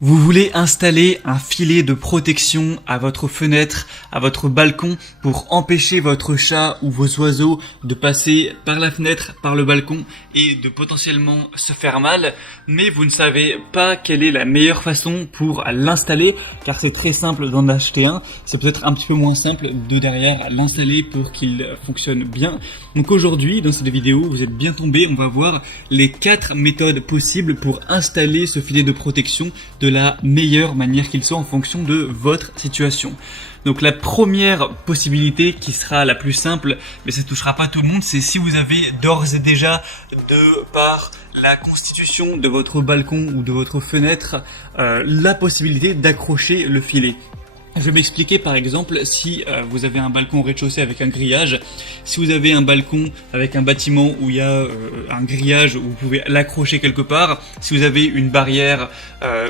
Vous voulez installer un filet de protection à votre fenêtre, à votre balcon pour empêcher votre chat ou vos oiseaux de passer par la fenêtre, par le balcon et de potentiellement se faire mal, mais vous ne savez pas quelle est la meilleure façon pour l'installer car c'est très simple d'en acheter un, c'est peut-être un petit peu moins simple de derrière l'installer pour qu'il fonctionne bien. Donc aujourd'hui dans cette vidéo vous êtes bien tombés, on va voir les 4 méthodes possibles pour installer ce filet de protection de la meilleure manière qu'il soit en fonction de votre situation. Donc la première possibilité qui sera la plus simple, mais ça ne touchera pas tout le monde, c'est si vous avez d'ores et déjà, de par la constitution de votre balcon ou de votre fenêtre, la possibilité d'accrocher le filet. Je vais m'expliquer par exemple si vous avez un balcon au rez-de-chaussée avec un grillage, si vous avez un balcon avec un bâtiment où il y a un grillage où vous pouvez l'accrocher quelque part, si vous avez une barrière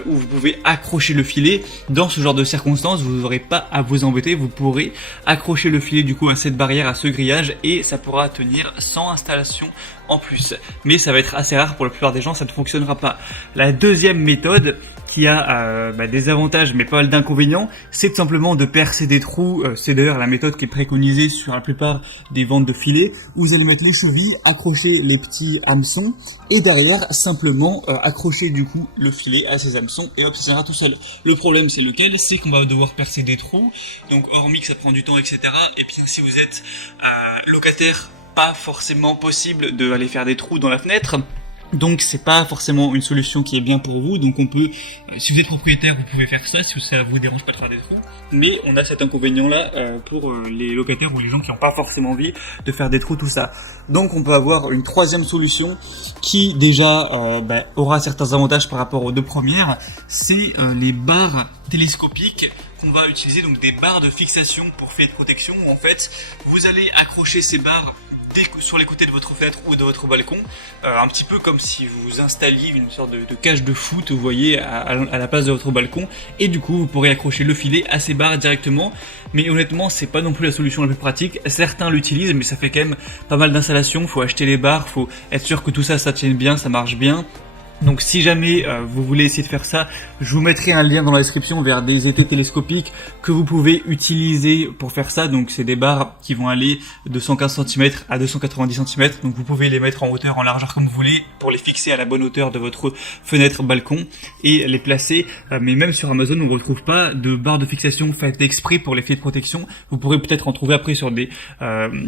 où vous pouvez accrocher le filet, dans ce genre de circonstances vous n'aurez pas à vous embêter, vous pourrez accrocher le filet du coup à cette barrière, à ce grillage et ça pourra tenir sans installation en plus. Mais ça va être assez rare pour la plupart des gens, ça ne fonctionnera pas. La deuxième méthode qui a des avantages mais pas mal d'inconvénients, c'est tout simplement de percer des trous, c'est d'ailleurs la méthode qui est préconisée sur la plupart des ventes de filets, où vous allez mettre les chevilles, accrocher les petits hameçons et derrière simplement accrocher du coup le filet à ces hameçons et hop ça ira tout seul. Le problème c'est lequel? C'est qu'on va devoir percer des trous, donc hormis que ça prend du temps etc. Et puis si vous êtes locataire, pas forcément possible de aller faire des trous dans la fenêtre. Donc c'est pas forcément une solution qui est bien pour vous, donc on peut, si vous êtes propriétaire, vous pouvez faire ça, si ça vous dérange pas de faire des trous, mais on a cet inconvénient là pour les locataires ou les gens qui n'ont pas forcément envie de faire des trous, tout ça. Donc on peut avoir une troisième solution qui déjà aura certains avantages par rapport aux deux premières, c'est les barres télescopiques qu'on va utiliser, donc des barres de fixation pour filet de protection, où en fait vous allez accrocher ces barres sur les côtés de votre fenêtre ou de votre balcon, un petit peu comme si vous installiez une sorte de cage de foot, vous voyez, à la place de votre balcon, et du coup vous pourrez accrocher le filet à ces barres directement, mais honnêtement c'est pas non plus la solution la plus pratique. Certains l'utilisent mais ça fait quand même pas mal d'installations, faut acheter les barres, faut être sûr que tout ça tienne bien, ça marche bien. Donc si jamais vous voulez essayer de faire ça, je vous mettrai un lien dans la description vers des étais télescopiques que vous pouvez utiliser pour faire ça. Donc c'est des barres qui vont aller de 115 cm à 290 cm. Donc vous pouvez les mettre en hauteur, en largeur comme vous voulez pour les fixer à la bonne hauteur de votre fenêtre, balcon et les placer. Mais même sur Amazon, on ne retrouve pas de barres de fixation faites exprès pour les filets de protection. Vous pourrez peut-être en trouver après sur des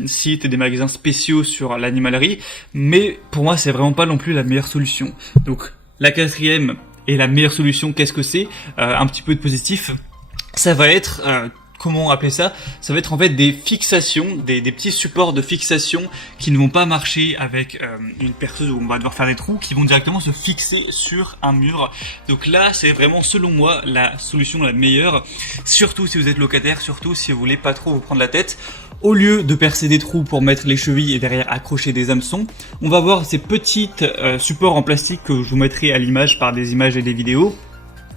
sites et des magasins spéciaux sur l'animalerie. Mais pour moi, c'est vraiment pas non plus la meilleure solution. Donc la quatrième et la meilleure solution, qu'est-ce que c'est? Un petit peu de positif, ça va être, comment appeler ça? Ça va être en fait des fixations, des petits supports de fixation qui ne vont pas marcher avec une perceuse où on va devoir faire des trous, qui vont directement se fixer sur un mur. Donc là, c'est vraiment selon moi la solution la meilleure, surtout si vous êtes locataire, surtout si vous voulez pas trop vous prendre la tête. Au lieu de percer des trous pour mettre les chevilles et derrière accrocher des hameçons, on va voir ces petits supports en plastique que je vous mettrai à l'image par des images et des vidéos,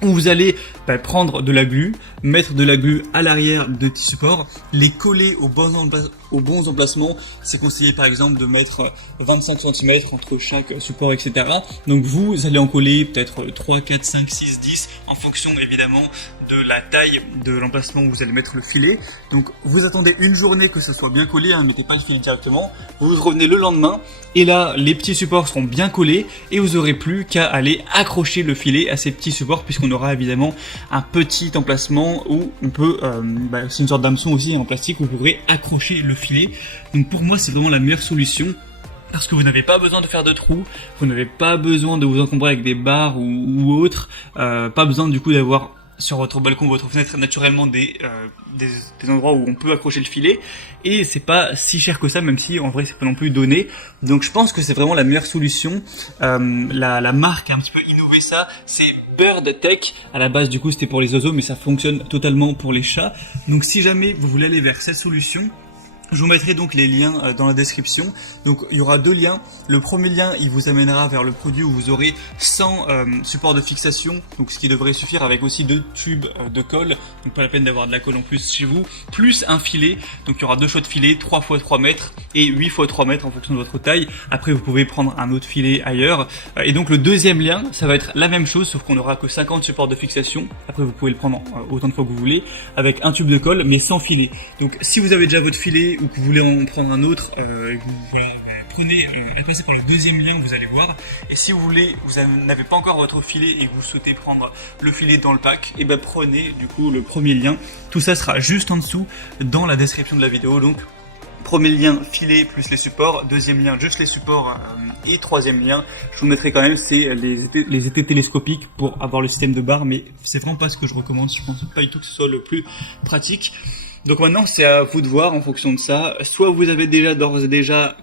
où vous allez prendre de la glu, mettre de la glu à l'arrière de petits supports, les coller aux bons emplacements. C'est conseillé par exemple de mettre 25 cm entre chaque support, etc. Donc vous allez en coller peut-être 3, 4, 5, 6, 10, en fonction évidemment de la taille de l'emplacement où vous allez mettre le filet. Donc vous attendez une journée que ça soit bien collé, ne mettez pas le filet directement, vous revenez le lendemain et là les petits supports seront bien collés et vous aurez plus qu'à aller accrocher le filet à ces petits supports, puisqu'on aura évidemment un petit emplacement où on peut, c'est une sorte d'hameçon aussi en plastique où vous pourrez accrocher le filet. Donc pour moi c'est vraiment la meilleure solution, parce que vous n'avez pas besoin de faire de trous, vous n'avez pas besoin de vous encombrer avec des barres ou autres, pas besoin du coup d'avoir sur votre balcon ou votre fenêtre naturellement des endroits où on peut accrocher le filet, et c'est pas si cher que ça, même si en vrai c'est pas non plus donné. Donc je pense que c'est vraiment la meilleure solution. La marque a un petit peu innové ça, c'est Bird Tech. À la base du coup c'était pour les oiseaux, mais ça fonctionne totalement pour les chats. Donc si jamais vous voulez aller vers cette solution, Je vous mettrai donc les liens dans la description. Donc il y aura 2 liens. Le premier lien, il vous amènera vers le produit où vous aurez 100 supports de fixation, donc ce qui devrait suffire, avec aussi 2 tubes de colle, donc pas la peine d'avoir de la colle en plus chez vous, plus un filet. Donc il y aura 2 choix de filets, 3 x 3 mètres et 8 x 3 mètres en fonction de votre taille. Après vous pouvez prendre un autre filet ailleurs. Et donc le deuxième lien, ça va être la même chose, sauf qu'on n'aura que 50 supports de fixation. Après vous pouvez le prendre autant de fois que vous voulez, avec un tube de colle mais sans filet. Donc si vous avez déjà votre filet ou que vous voulez en prendre un autre, prenez, passez par le deuxième lien, vous allez voir. Et si vous n'avez pas encore votre filet et que vous souhaitez prendre le filet dans le pack, et ben prenez du coup le premier lien. Tout ça sera juste en dessous dans la description de la vidéo. Donc premier lien, filet plus les supports, deuxième lien, juste les supports, et troisième lien, je vous mettrai quand même, c'est les étés télescopiques pour avoir le système de barre, mais c'est vraiment pas ce que je recommande, je pense pas du tout que ce soit le plus pratique. Donc maintenant, c'est à vous de voir en fonction de ça. Soit vous avez d'ores et déjà,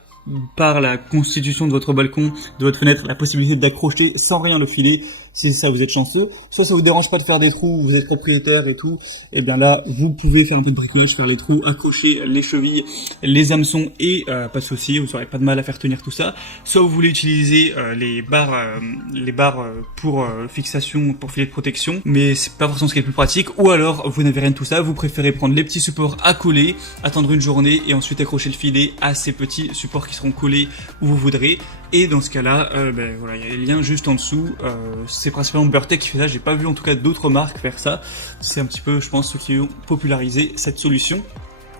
par la constitution de votre balcon, de votre fenêtre, la possibilité d'accrocher sans rien le filet. Si ça, vous êtes chanceux. Soit ça vous dérange pas de faire des trous, vous êtes propriétaire et tout. Et bien là, vous pouvez faire un peu de bricolage, faire les trous, accrocher les chevilles, les hameçons et pas de souci, vous n'aurez pas de mal à faire tenir tout ça. Soit vous voulez utiliser les barres pour fixation, pour filet de protection, mais c'est pas forcément ce qui est le plus pratique. Ou alors, vous n'avez rien de tout ça, vous préférez prendre les petits supports à coller, attendre une journée et ensuite accrocher le filet à ces petits supports qui seront collés où vous voudrez. Et dans ce cas-là, voilà, il y a les liens juste en dessous. C'est principalement Burtech qui fait ça. J'ai pas vu en tout cas d'autres marques faire ça. C'est un petit peu, je pense, ceux qui ont popularisé cette solution.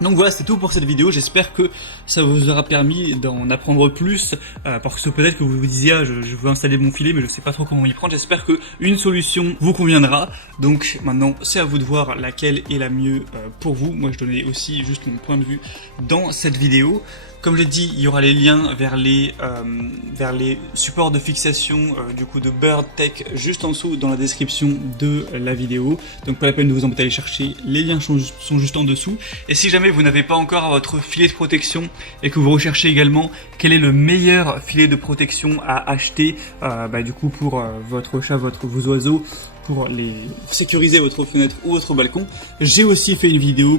Donc voilà, c'est tout pour cette vidéo. J'espère que ça vous aura permis d'en apprendre plus, parce que peut-être que vous vous disiez je veux installer mon filet mais je sais pas trop comment y prendre. J'espère que une solution vous conviendra. Donc maintenant c'est à vous de voir laquelle est la mieux pour vous. Moi je donnais aussi juste mon point de vue dans cette vidéo. Comme je l'ai dit, il y aura les liens vers les supports de fixation du coup de Burtech juste en dessous dans la description de la vidéo. Donc pas la peine de vous embêter à aller chercher, les liens sont juste en dessous. Et si jamais vous n'avez pas encore votre filet de protection et que vous recherchez également quel est le meilleur filet de protection à acheter du coup pour votre chat, vos oiseaux, pour sécuriser votre fenêtre ou votre balcon, j'ai aussi fait une vidéo